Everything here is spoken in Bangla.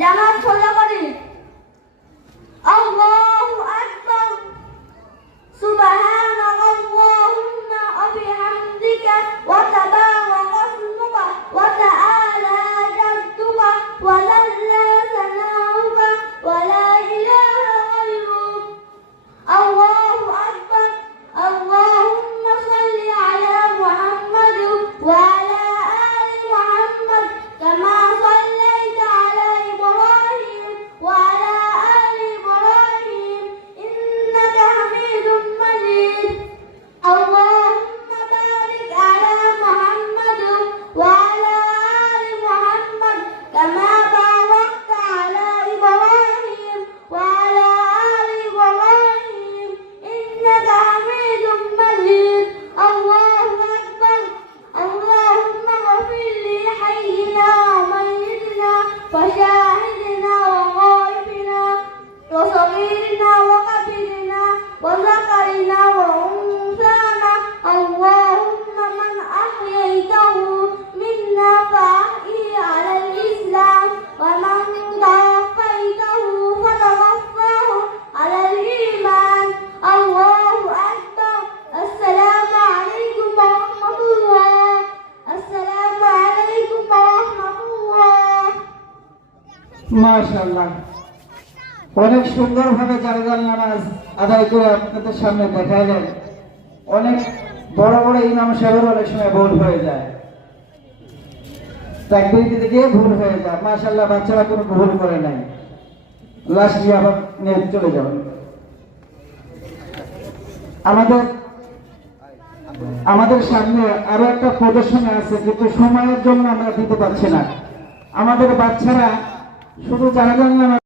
জানা ছোলা করি। وشاهدنا وغائبنا وصغيرنا وكبيرنا وذكرنا وأنثى মাশাআল্লাহ। অনেক সুন্দরভাবে জানাজান নামাজ আদায় করে আপনাদের সামনে দেখালেন অনেক বড় বড় ইমাম সাহেবের অনেক সময় ভুল হয়ে যায়। দিতে গিয়ে ভুল হয়ে যায়। মাশাআল্লাহ, বাচ্চারা কোনো ভুল করে নাই। লাশ দিয়ে আবার নিয়ে চলে যাবেন আমাদের আমাদের সামনে আরও একটা প্রদর্শনী আছে, কিন্তু সময়ের জন্য আমরা দিতে পারছি না। আমাদের বাচ্চারা শুধু জানাজান নামাজ